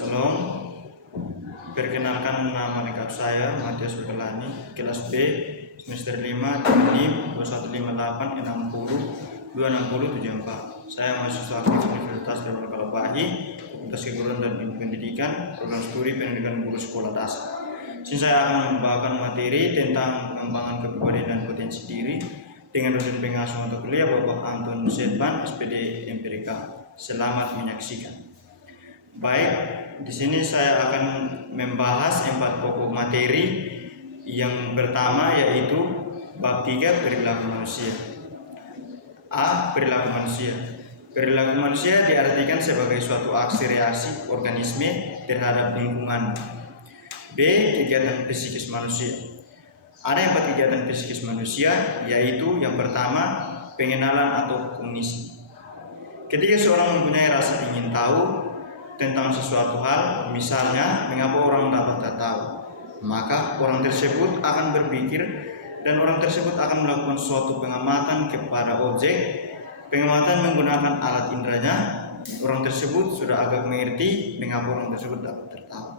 Salam, perkenalkan nama lengkap saya Matias Berkelani, kelas B, semester 5, NIM 2158602674. Saya mahasiswa aktif Universitas Darul Kalabahi, Fakultas Keguruan dan Pendidikan, program studi pendidikan guru sekolah dasar. Sini saya akan membawakan materi tentang pengembangan kepribadian dan potensi diri dengan dosen pengasuh mata kuliah Bapak Anton Setban, SPD MPRK. Selamat menyaksikan. Baik, di sini saya akan membahas 4 pokok materi. Yang pertama yaitu bab 3 perilaku manusia. A. Perilaku manusia. Perilaku manusia diartikan sebagai suatu aksi reaksi organisme terhadap lingkungan. B. Kegiatan psikis manusia. Ada 4 kegiatan psikis manusia, yaitu yang pertama pengenalan atau kognisi. Ketika seorang mempunyai rasa ingin tahu tentang sesuatu hal, misalnya mengapa orang dapat tahu, maka orang tersebut akan berpikir dan orang tersebut akan melakukan suatu pengamatan kepada objek. Pengamatan menggunakan alat inderanya. Orang tersebut sudah agak mengerti mengapa orang tersebut dapat tertahu.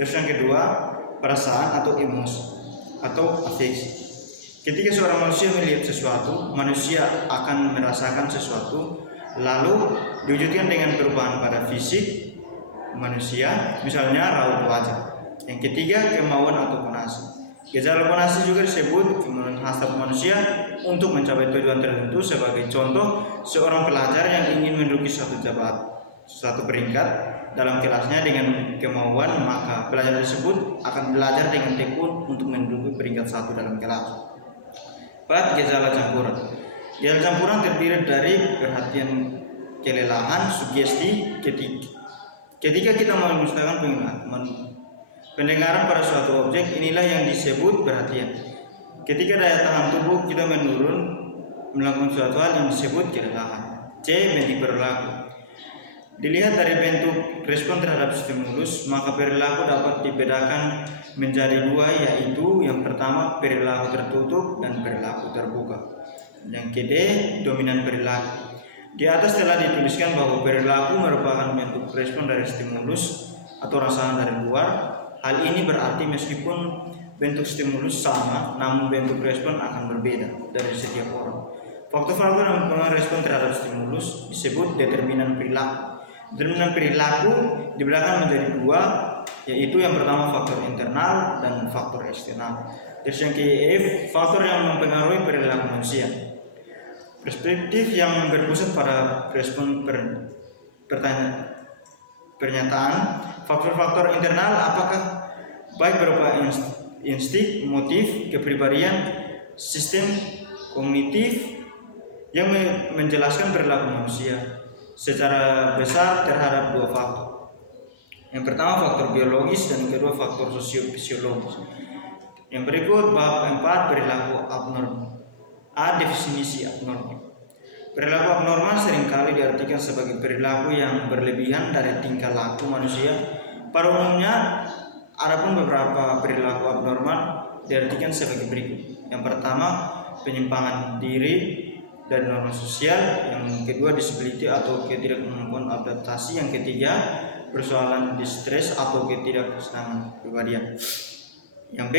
Terus yang kedua, perasaan atau emosi atau afeksi. Ketika seorang manusia melihat sesuatu, manusia akan merasakan sesuatu, lalu diwujudkan dengan perubahan pada fisik manusia, misalnya raut wajah. Yang ketiga, kemauan atau konasi. Gejala konasi juga disebut kemauan hasrat manusia untuk mencapai tujuan tertentu. Sebagai contoh, seorang pelajar yang ingin menduduki satu peringkat dalam kelasnya dengan kemauan, maka pelajar tersebut akan belajar dengan tekun untuk menduduki peringkat 1 dalam kelas. 4. Gejala campuran. Gejala campuran terdiri dari perhatian, kelelahan, sugesti, ketika kita memusnahkan pendengaran pada suatu objek, inilah yang disebut perhatian. Ketika daya tahan tubuh kita menurun melakukan suatu hal yang disebut kelelahan. C. Bentuk perilaku. Dilihat dari bentuk respon terhadap stimulus, maka perilaku dapat dibedakan menjadi 2, yaitu yang pertama perilaku tertutup dan perilaku terbuka. Yang kedua, dominan perilaku. Di atas telah dituliskan bahwa perilaku merupakan bentuk respon dari stimulus atau rangsangan dari luar. Hal ini berarti meskipun bentuk stimulus sama, namun bentuk respon akan berbeda dari setiap orang. Faktor-faktor yang mempengaruhi respon terhadap stimulus disebut determinan perilaku. Determinan perilaku di belakang menjadi 2, yaitu yang pertama faktor internal dan faktor eksternal. Terus yang ke faktor yang mempengaruhi perilaku manusia. Perspektif yang berpusat pada respon pernyataan. Faktor-faktor internal apakah baik berupa insting, motif, kepribadian, sistem kognitif yang menjelaskan perilaku manusia secara besar terhadap 2 faktor. Yang pertama faktor biologis dan yang kedua faktor sosiofisiologis. Yang berikut bab 4 perilaku abnormal. A. Definisi abnormal. Perilaku abnormal seringkali diartikan sebagai perilaku yang berlebihan dari tingkah laku manusia. Pada umumnya, adapun beberapa perilaku abnormal diartikan sebagai berikut. Yang pertama, penyimpangan diri dari norma sosial. Yang kedua, disability atau ketidakmampuan adaptasi. Yang ketiga, persoalan distres atau ketidaksenangan kepribadian. Yang B,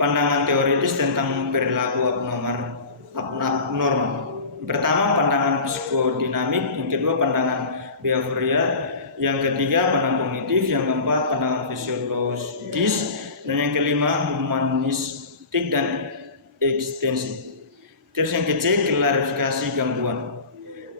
pandangan teoritis tentang perilaku abnormal. Pertama, pandangan psikodinamik. Yang kedua, pandangan behavioral. Yang ketiga, pandangan kognitif. Yang keempat, pandangan fisiologis. Dan yang kelima, humanistik dan ekstensi. Terus yang kecil, klarifikasi gangguan.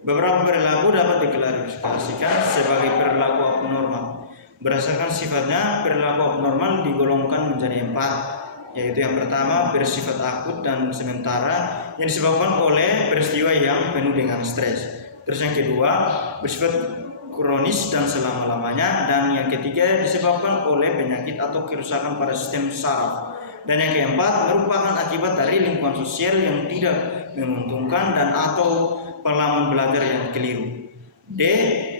Beberapa perilaku dapat diklarifikasikan sebagai perilaku abnormal. Berdasarkan sifatnya, perilaku abnormal digolongkan menjadi 4, yaitu yang pertama bersifat akut dan sementara yang disebabkan oleh peristiwa yang penuh dengan stres. Terus yang kedua bersifat kronis dan selama-lamanya, dan yang ketiga disebabkan oleh penyakit atau kerusakan pada sistem saraf. Dan yang keempat merupakan akibat dari lingkungan sosial yang tidak menguntungkan dan atau pengalaman belajar yang keliru. D.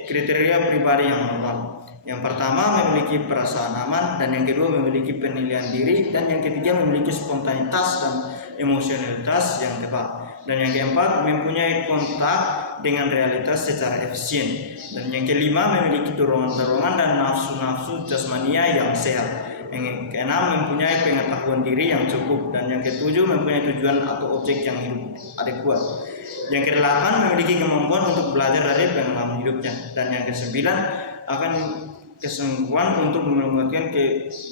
Kriteria pribadi yang normal. Yang pertama memiliki perasaan aman, dan yang kedua memiliki penilaian diri, dan yang ketiga memiliki spontanitas dan emosionalitas yang tepat, dan yang keempat mempunyai kontak dengan realitas secara efisien. Dan yang kelima, memiliki dorongan-dorongan dan nafsu-nafsu jasmania yang sehat. Yang keenam, mempunyai pengetahuan diri yang cukup. Dan yang ketujuh, mempunyai tujuan atau objek yang hidup adekuat. Yang kedelapan, memiliki kemampuan untuk belajar dari pengalaman hidupnya. Dan yang kesembilan, akan kesungguhan untuk menemukan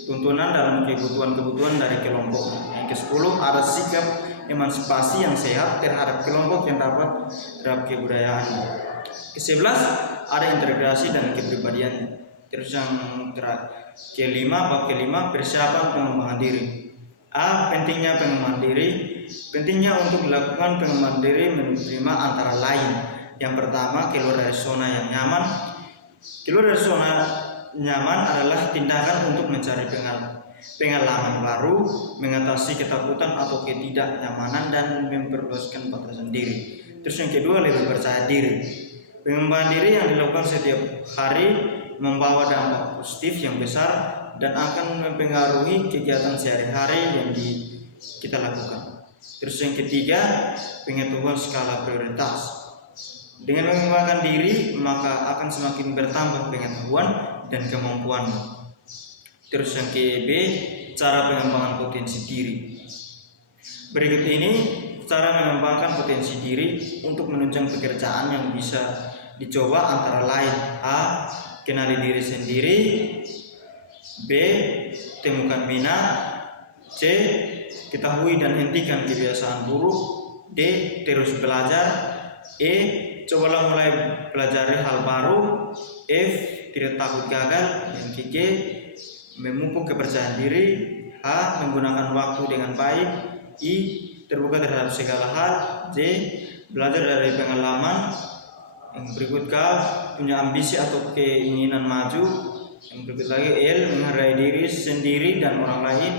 tuntunan dalam kebutuhan-kebutuhan dari kelompok. Yang ke-10, ada sikap emansipasi yang sehat terhadap kelompok yang dapat terhadap kebudayaan. Ke-11, ada integrasi dan kepribadian. Terus yang bab kelima, persiapan pengembangan diri. Pentingnya pengembangan diri. Pentingnya untuk dilakukan pengembangan diri menerima antara lain. Yang pertama, keluar dari zona yang nyaman. Keluar dari zona nyaman adalah tindakan untuk mencari pengalaman baru, mengatasi ketakutan atau ketidaknyamanan, dan memperluaskan batasan diri. Terus yang kedua, lebih percaya diri. Pengembangan diri yang dilakukan setiap hari membawa dampak positif yang besar dan akan mempengaruhi kegiatan sehari-hari yang kita lakukan. Terus yang ketiga, pengetahuan skala prioritas. Dengan mengembangkan diri, maka akan semakin bertambah pengetahuan dan kemampuan. Terus yang ke-B, cara pengembangan potensi diri. Berikut ini cara mengembangkan potensi diri untuk menunjang pekerjaan yang bisa dicoba antara lain. A. Kenali diri sendiri. B. Temukan minat. C. Ketahui dan hentikan kebiasaan buruk. D. Terus belajar. E. Cobalah mulai pelajari hal baru. F. Tidak takut gagal. Yang G. Memupuk kepercayaan diri. H. Menggunakan waktu dengan baik. I. Terbuka terhadap segala hal. J. Belajar dari pengalaman. Yang berikut, K. Punya ambisi atau keinginan maju. Yang berikut lagi, L. Menghargai diri sendiri dan orang lain.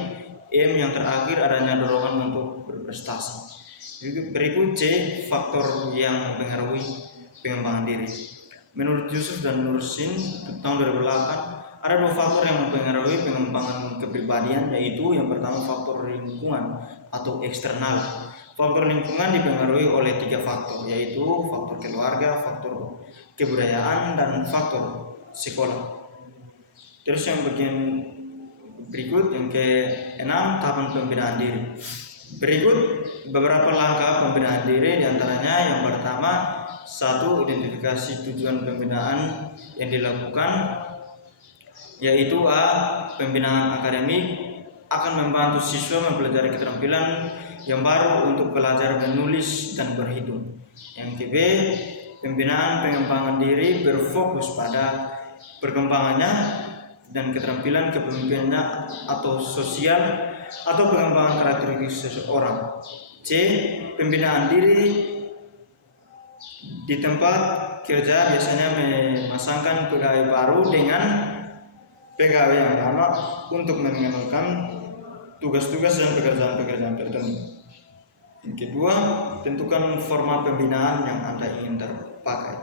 M. Yang terakhir, adanya dorongan untuk berprestasi. Berikut C. Faktor yang mempengaruhi pengembangan diri. Menurut Yusuf dan Nursin tahun 2008, ada 2 faktor yang mempengaruhi pengembangan kepribadian, yaitu yang pertama faktor lingkungan atau eksternal. Faktor lingkungan dipengaruhi oleh 3 faktor, yaitu faktor keluarga, faktor kebudayaan, dan faktor sekolah. Terus yang bagian berikut, yang ke-6, tahapan pembinaan diri. Berikut beberapa langkah pembinaan diri, diantaranya yang pertama, 1. Identifikasi tujuan pembinaan yang dilakukan, yaitu A. Pembinaan akademik akan membantu siswa mempelajari keterampilan yang baru untuk belajar menulis dan berhitung. Yang ke-B, pembinaan pengembangan diri berfokus pada perkembangannya dan keterampilan kepemimpinan atau sosial atau pengembangan karakteristik seseorang. C. Pembinaan diri di tempat kerja biasanya memasangkan pegawai baru dengan pegawai yang lama untuk mengamalkan tugas-tugas dan pekerjaan-pekerjaan tertentu. Yang kedua, tentukan format pembinaan yang Anda ingin terapkan.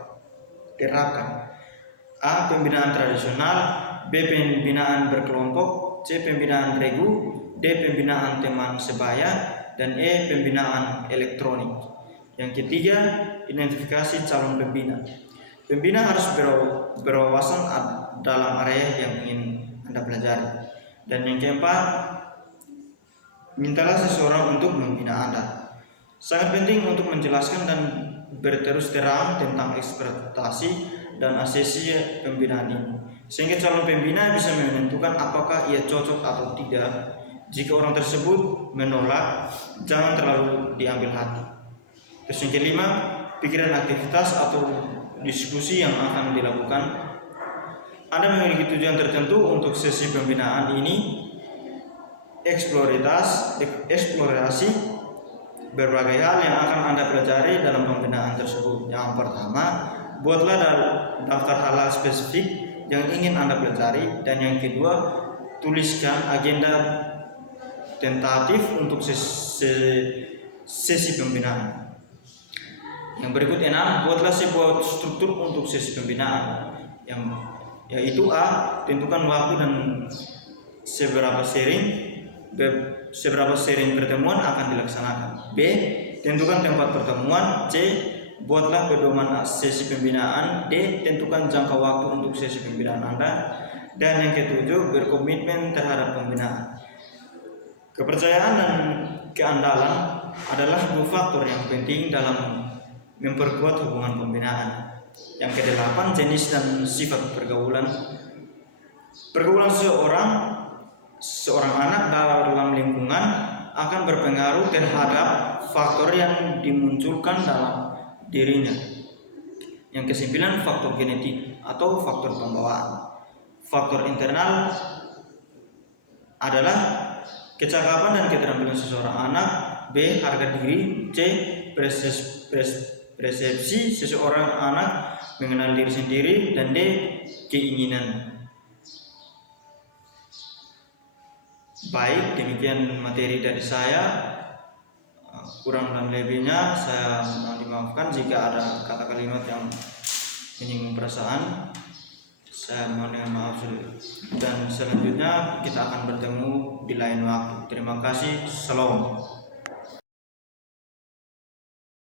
A. Pembinaan tradisional. B. Pembinaan berkelompok. C. Pembinaan regu. D. Pembinaan teman sebaya. Dan E. Pembinaan elektronik. Yang ketiga, identifikasi calon pembina. Pembina harus berwawasan dalam area yang ingin Anda pelajari. Dan yang keempat, mintalah seseorang untuk membina Anda. Sangat penting untuk menjelaskan dan berterus terang tentang ekspektasi dan asesi pembinaan ini, sehingga calon pembina bisa menentukan apakah ia cocok atau tidak. Jika orang tersebut menolak, jangan terlalu diambil hati. Terus yang kelima, pikiran aktivitas atau diskusi yang akan dilakukan. Anda memiliki tujuan tertentu untuk sesi pembinaan ini. Eksplorasi berbagai hal yang akan Anda pelajari dalam pembinaan tersebut. Yang pertama, buatlah daftar hal-hal spesifik yang ingin Anda pelajari. Dan yang kedua, tuliskan agenda tentatif untuk sesi pembinaan. Yang berikut 6, buatlah sebuah struktur untuk sesi pembinaan, yaitu A. Tentukan waktu dan seberapa sering pertemuan akan dilaksanakan. B. Tentukan tempat pertemuan. C. buatlah pedoman sesi pembinaan. D. Tentukan jangka waktu untuk sesi pembinaan Anda. Dan yang ketujuh, berkomitmen terhadap pembinaan. Kepercayaan dan keandalan adalah dua faktor yang penting dalam memperkuat hubungan pembinaan. Yang kedelapan, jenis dan sifat pergaulan. Pergaulan seorang anak dalam lingkungan akan berpengaruh terhadap faktor yang dimunculkan dalam dirinya. Yang kesembilan, faktor genetik atau faktor pembawaan. Faktor internal adalah kecakapan dan keterampilan seseorang anak. B. Harga diri. C. Persepsi seseorang anak mengenal diri sendiri. Dan D. Keinginan. Baik, demikian materi dari saya. Kurang dan lebihnya saya mohon dimaafkan jika ada kata kalimat yang menyinggung perasaan. Saya mohon dengan maaf, dan selanjutnya kita akan bertemu di lain waktu. Terima kasih. Salam.